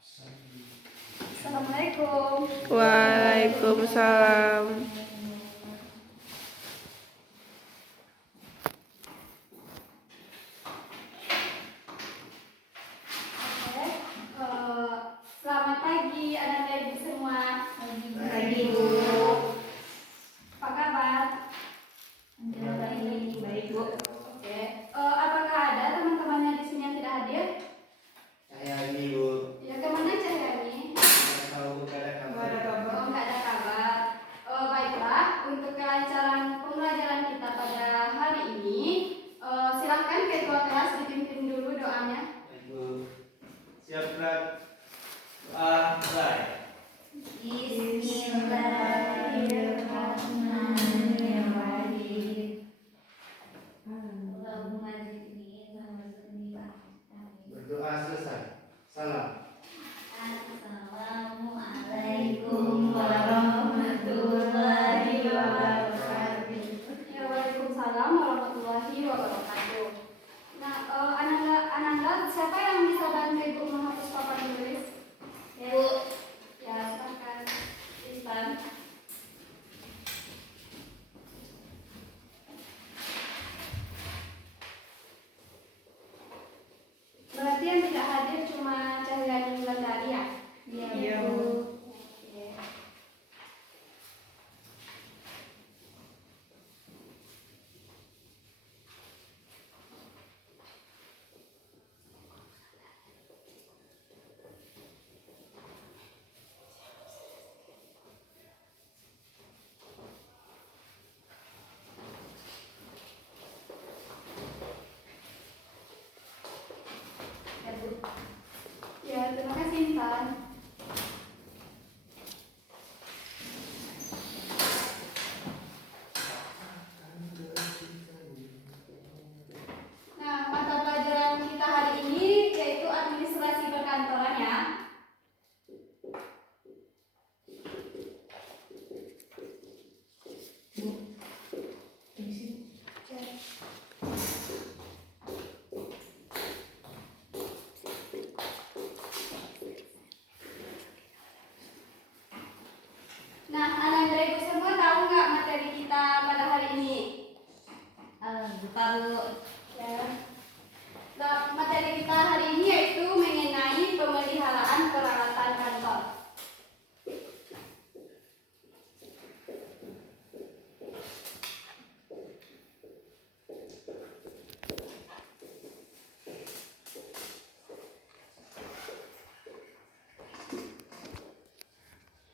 Assalamualaikum. Waalaikumsalam. Selamat pagi anak-anak ibu semua. Pagi, Bu. Apa kabar? Baik, Bu. Oke. Apakah ada teman-temannya di sini yang tidak hadir? Cahyani, Bu. Ya, kemana Cahyani? Nggak tahu, nggak ada kabar. Oh, nggak ada kabar. Baiklah, untuk kelancaran pembelajaran kita pada hari ini, silakan ketua kelas dipimpin dulu doanya. Baik, Bu. Siap, gerak. Doa mulai. Berdoa selesai. Salam. Assalamualaikum warahmatullahi wabarakatuh. Ya, waalaikumsalam warahmatullahi wabarakatuh. Nah, Ananda, siapa yang bisa bantu ibu menghapus papan tulis? Bu, Ya, silakan. Irfan. Berarti yang tidak hadir cuma Cahyani Wulandari ya? Iya, Bu. Oke. Ya, Bu. Ya, terima kasih Intan. Nah, mata pelajaran kita hari ini yaitu administrasi perkantoran ya. Nah, anak-anak ibu semua tahu nggak materi kita pada hari ini? Lupa, Bu. Ya. Nah, materi kita hari ini yaitu mengenai pemeliharaan peralatan kantor.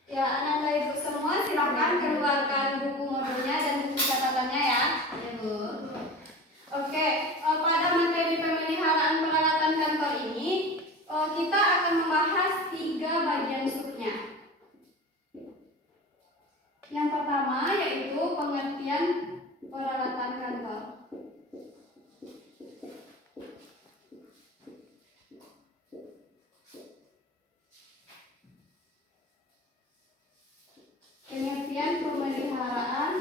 Ya, anak-anak ibu semua silakan keluarkan buku modulnya dan buku catatannya ya. Ya, Bu. Oke, pada materi pemeliharaan peralatan kantor ini, kita akan membahas 3 bagian subnya. Yang pertama yaitu pengertian peralatan kantor. Pengertian pemeliharaan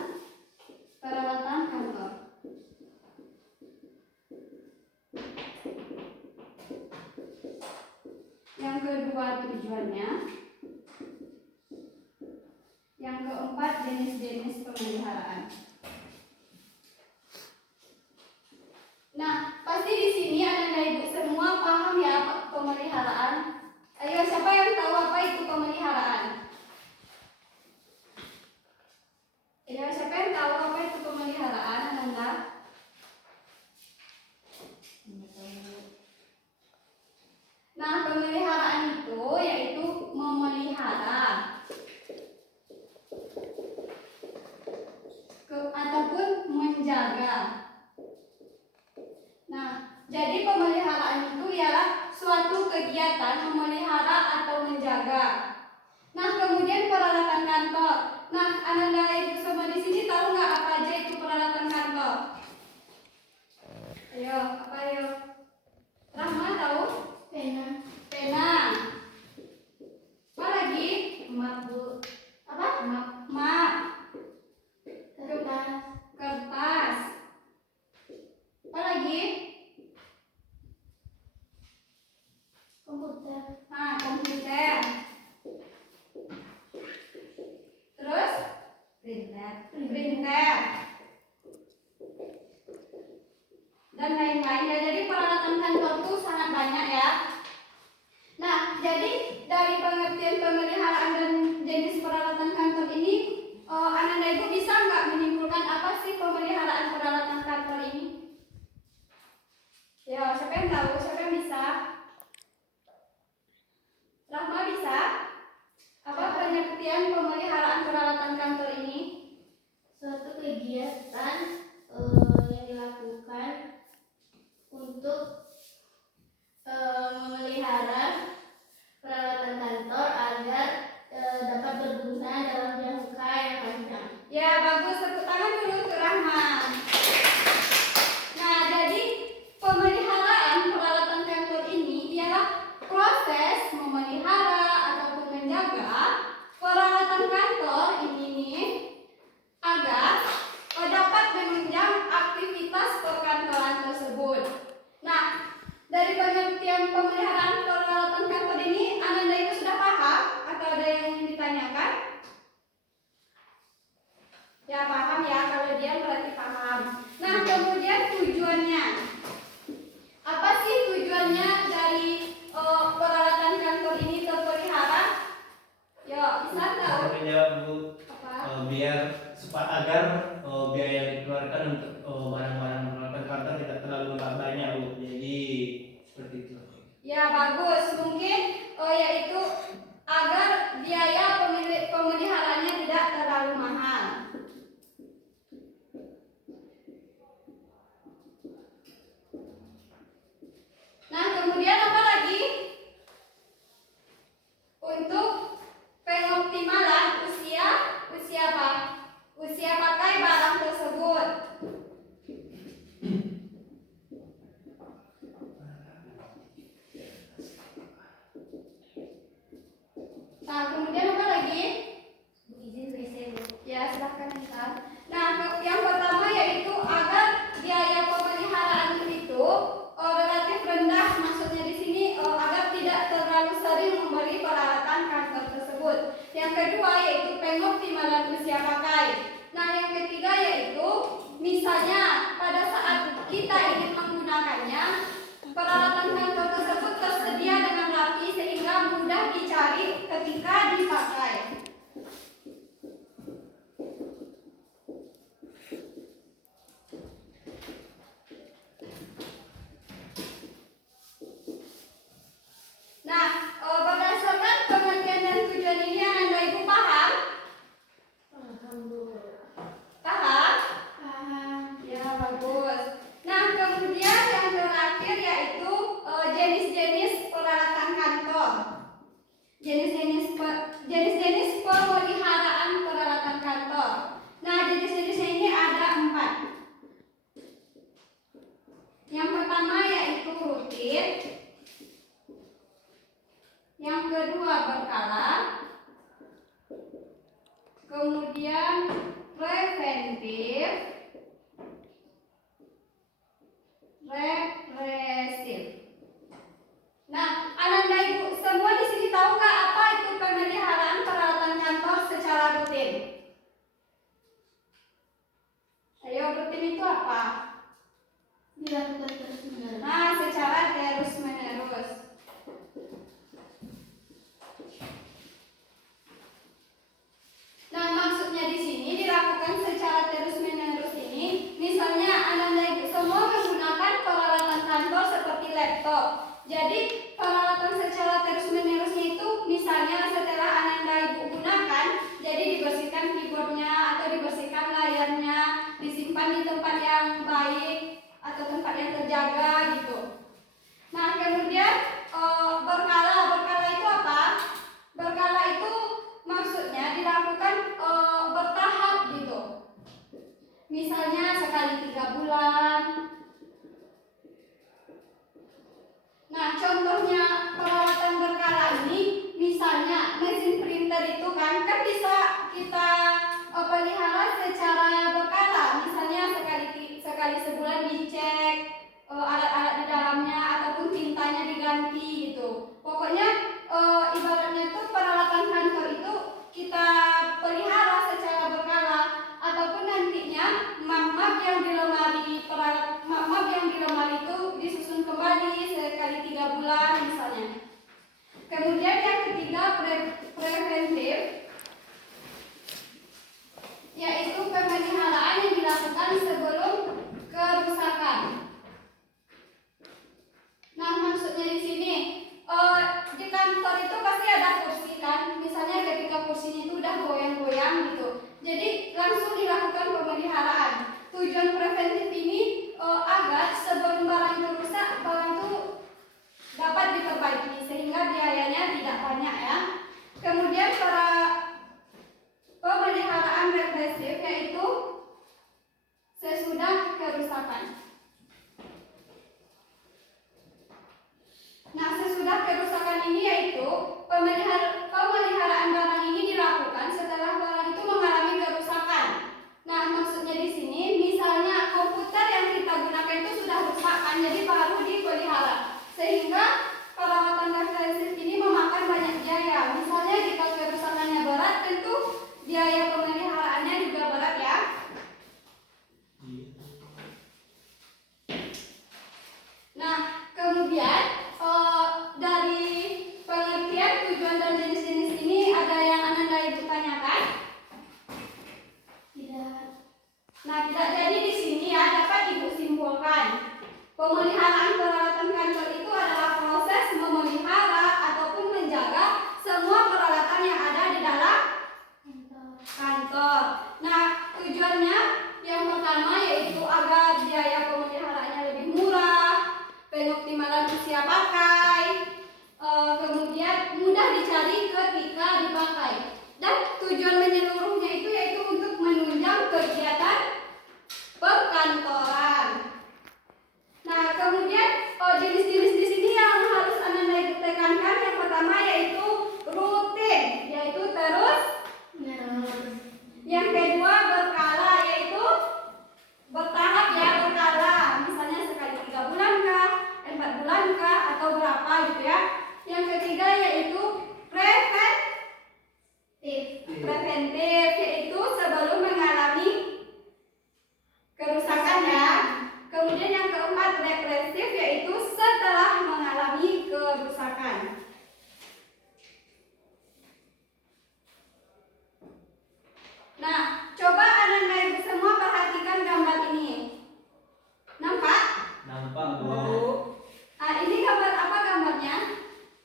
peralatan kantor. Yang kedua tujuannya. Yang keempat jenis-jenis pemeliharaan. Nah, pasti di sini anak-anak ibu semua paham ya pemeliharaan. Ayo, siapa yang tahu apa itu pemeliharaan? Ya, siapa yang tahu apa itu pemeliharaan, Ananda? Nah, pemeliharaan itu yaitu memelihara ataupun menjaga. Nah, jadi pemeliharaan itu ialah suatu kegiatan memelihara atau menjaga. Nah, kemudian peralatan kantor. Nah, anak-anak ibu semua di sini tahu nggak apa aja itu peralatan kantor? Ayo, apa ayo? Rahma tahu? Pena. Pena. Apa lagi? Map, Bu. Apa? Map. Map. Kertas. Kertas. Apa lagi? Komputer. Nah, komputer. pengertian pemeliharaan dan jenis peralatan kantor ini, Ananda Ibu bisa nggak menyimpulkan apa sih pemeliharaan peralatan kantor ini? Ya, siapa yang tahu? Siapa yang bisa? Rahma bisa? Apa pengertian pemeliharaan peralatan kantor ini? Suatu kegiatan yang dilakukan untuk memelihara peralatan kantor agar dapat berguna dalam jangka yang panjang. Ya, bagus. Tepuk tangan dulu untuk Rahman. Nah, jadi pemeliharaan peralatan kantor ini ialah proses memelihara ataupun menjaga peralatan kantor ini nih agar dapat menunjang aktivitas perkantoran tersebut. Nah, dari pengertian pemeliharaan peralatan kantor ini, Ananda Ibu sudah paham atau ada yang ingin ditanyakan? Ya, paham ya. Kalau dia berarti paham. Nah, kemudian tujuannya. Apa sih tujuannya dari peralatan kantor ini terpelihara? Yo, bisa tahu? Saya menjawab Bu, Apa? biar agar biaya yang dikeluarkan untuk barang-barang peralatan kantor tidak terlalu banyak Bu. Jadi seperti itu. Ya, bagus. Mungkin yaitu agar biaya pemeliharaannya tidak terlalu mahal. Nah, kemudian apa lagi? Untuk pengoptimalan usia apa? Usia pakai barang tersebut. Nah, kemudian apa lagi? Bu izin WC Bu. Ya, silahkan Nisa. Nah, yang pertama yaitu agar biaya pemeliharaan itu relatif rendah. Maksudnya di sini agar tidak terlalu sering membeli peralatan kantor tersebut. Yang kedua yaitu pengoptimalan usia pakai. Nah, yang ketiga yaitu misalnya pada saat kita ingin menggunakannya, peralatan kantor tersebut tersedia dengan rapi sehingga mudah dicari ketika dipakai. Nah, berdasarkan pengertian dan tujuan ini Ananda Ibu paham? Alhamdulillah. Paham? Paham. Ya, bagus. Nah, kemudian yang terakhir yaitu jenis-jenis peralatan kantor. Jenis-jenis pemeliharaan peralatan kantor. Nah, jenis-jenisnya ini ada 4. Yang pertama yaitu rutin. Yang kedua berkala. Kemudian preventif, regresif. Nah, Ananda Ibu semua di sini tahu nggak apa itu pemeliharaan peralatan kantor secara rutin? Ayo, rutin itu apa? Dilakukan terus-menerus. Nah, secara terus-menerus. Nah, maksudnya di sini dilakukan secara terus-menerus ini, misalnya Ananda Ibu semua menggunakan peralatan kantor seperti laptop. Jadi, peralatan secara terus-menerusnya itu misalnya setelah Ananda Ibu gunakan, jadi dibersihkan keyboardnya atau dibersihkan layarnya, disimpan di tempat yang baik atau tempat yang terjaga gitu. Nah, kemudian berkala itu apa? Berkala itu maksudnya dilakukan bertahap gitu. Misalnya sekali 3 bulan. Nah, contohnya peralatan berkala ini, misalnya mesin printer itu kan bisa kita pelihara secara berkala. Misalnya sekali sebulan dicek alat-alat di dalamnya ataupun tintanya diganti gitu. Pokoknya ibaratnya tuh peralatan kantor itu kita pelihara secara berkala, ataupun nantinya map-map yang di lemari itu disusun kembali sekali 3 bulan misalnya. Kemudian yang ketiga Jadi langsung dilakukan pemeliharaan. Tujuan preventif ini agar sebelum barang itu rusak, barang itu dapat diperbaiki sehingga biayanya tidak banyak ya. Kemudian para pemeliharaan represif yaitu sesudah kerusakan. Nah, sesudah kerusakan ini yaitu pemeliharaan barang ini dilakukan setelah barang itu mengalami kerusakan. Nah, maksudnya di sini misalnya komputer yang kita gunakan itu sudah rusak kan, jadi baru dipelihara. Sehingga perawatan represif ini memakan banyak biaya. Misalnya jika kerusakannya berat, tentu biaya pemeliharaannya juga berat ya. Nah, kemudian dari pengertian tujuan dan jenis-jenis ini ada yang Ananda Ibu tanyakan? Tidak. Nah, tidak. Jadi di sini ya dapat Ibu simpulkan. Pemeliharaan peralatan kantor itu adalah proses memelihara ataupun menjaga semua peralatan yang ada di dalam kantor. Nah, tujuannya yang pertama yaitu agar biaya pemeliharaannya lebih murah, pengoptimalan usia pakai, kemudian mudah dicari ketika dipakai. Dan tujuan menyeluruhnya itu yaitu untuk menunjang kegiatan perkantoran. Nah, kemudian jenis-jenis di sini yang harus Anda tekankan yang pertama yaitu rutin, yaitu terus menerus. Yang kedua berkala, yaitu bertahap ya, berkala. Misalnya sekali 3 bulan kah, 4 bulan kah, atau berapa gitu ya. Yang ketiga yaitu preventif, yaitu sebelum mengalami kerusakan ya. Kemudian yang keempat represif, yaitu setelah mengalami kerusakan. Nah, coba Ananda Ibu semua perhatikan gambar ini. Nampak? Nampak Bu. Nah, ini gambar apa gambarnya?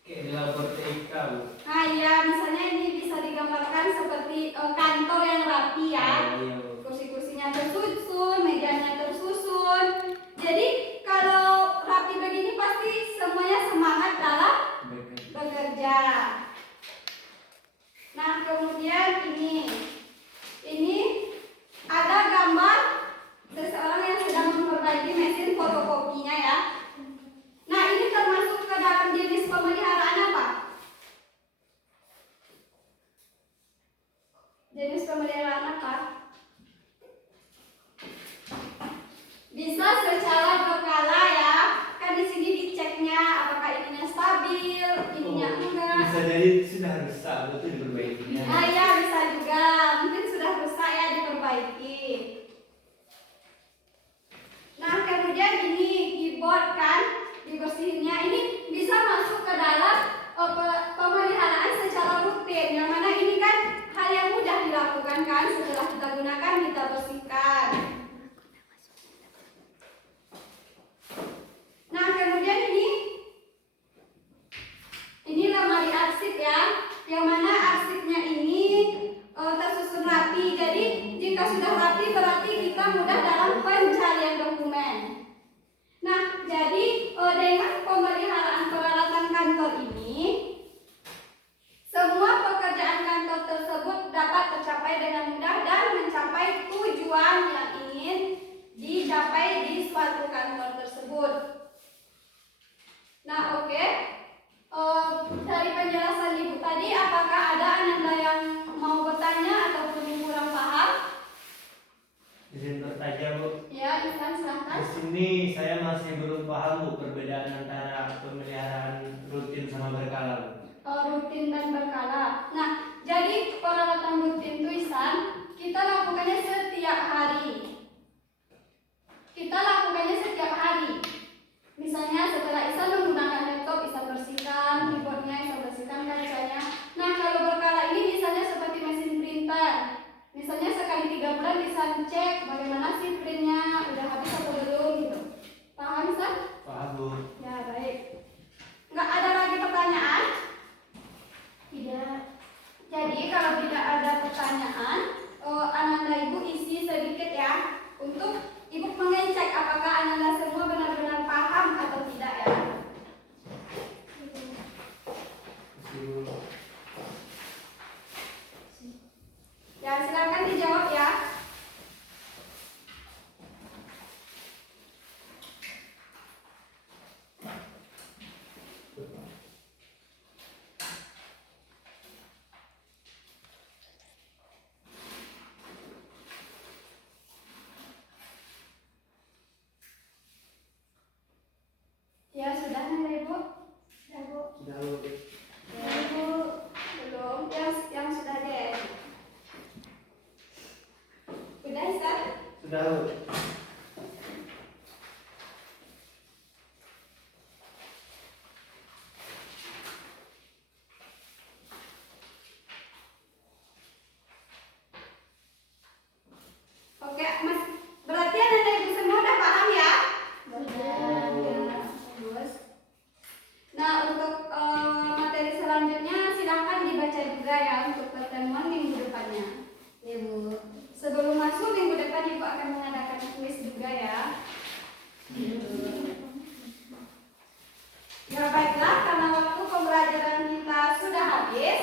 Kayak di laboratorium Bu. Nah, ya, misalnya ini bisa digambarkan seperti kantor yang rapi ya. Iya, Bu. Kursi-kursinya tersusun, mejanya tersusun. Jadi kalau rapi begini pasti semuanya semangat dalam bekerja. Nah, kemudian ini ada gambar seseorang yang sedang memperbaiki mesin fotokopinya ya. Nah, ini termasuk ke dalam jenis pemeliharaan apa? Jenis pemeliharaan apa? Bisa secara berkala ya. Kan di sini diceknya apakah ininya stabil, ininya enggak. Bisa jadi sudah rusak, betul diperbaikinya. Nah, ya bisa juga. Mungkin sudah rusak ya, diperbaiki. Nah, kemudian ini keyboard kan, dibersihinnya. Ini bisa masuk ke dalam pemeliharaan secara rutin. Yang mana ini kan hal yang mudah dilakukan kan, setelah kita gunakan kita bersihkan. Nah, kemudian ini lemari arsip ya, yang mana arsipnya ini tersusun rapi. Jadi jika sudah rapi berarti kita mudah dalam pencarian dokumen. Nah, jadi dengan pemeliharaan peralatan kantor ini, semua pekerjaan kantor tersebut dapat tercapai dengan mudah dan mencapai tujuan yang ingin dicapai di suatu kantor tersebut. Nah, oke. Dari penjelasan Ibu tadi, apakah ada Ananda yang mau bertanya ataupun yang kurang paham? Izin bertanya Bu. Ya, Ihsan silahkan. Di sini saya masih belum paham Bu perbedaan antara pemeliharaan rutin sama berkala Bu. Rutin dan berkala. Nah, jadi perawatan rutin itu Ihsan, kita lakukannya setiap hari. Kita lakukannya setiap hari. Misalnya setelah Ihsan menggunakan laptop, Ihsan bersihkan keyboardnya, Ihsan bersihkan kacanya. Nah, kalau berkala ini misalnya seperti mesin printer. Misalnya sekali 3 bulan Ihsan cek bagaimana sih printnya, udah habis atau belum gitu. Paham Ihsan? Paham Bu. Ya, baik. Nggak ada lagi pertanyaan? Tidak. Jadi kalau tidak ada pertanyaan, Ananda Ibu isi sedikit ya, untuk Ibu mengecek apakah Ananda semua benar-benar paham atau tidak ya. Ya, silakan dijawab ya. Ya, sudah Nanda Ibu? Sudah Bu? Sudah lu. Ya, Ibu belum? Yang sudah deh. Udah, Ustaz? Sudah lu. Oke, Mas. Berarti Ananda Ibu semua udah paham ya? Sudah. Ya, bagus. Nah, untuk materi selanjutnya silakan dibaca juga ya untuk pertemuan minggu depannya. Ya, Bu. Sebelum masuk minggu depan Ibu akan mengadakan kuis juga ya. Ya, baiklah, karena waktu pembelajaran kita sudah habis,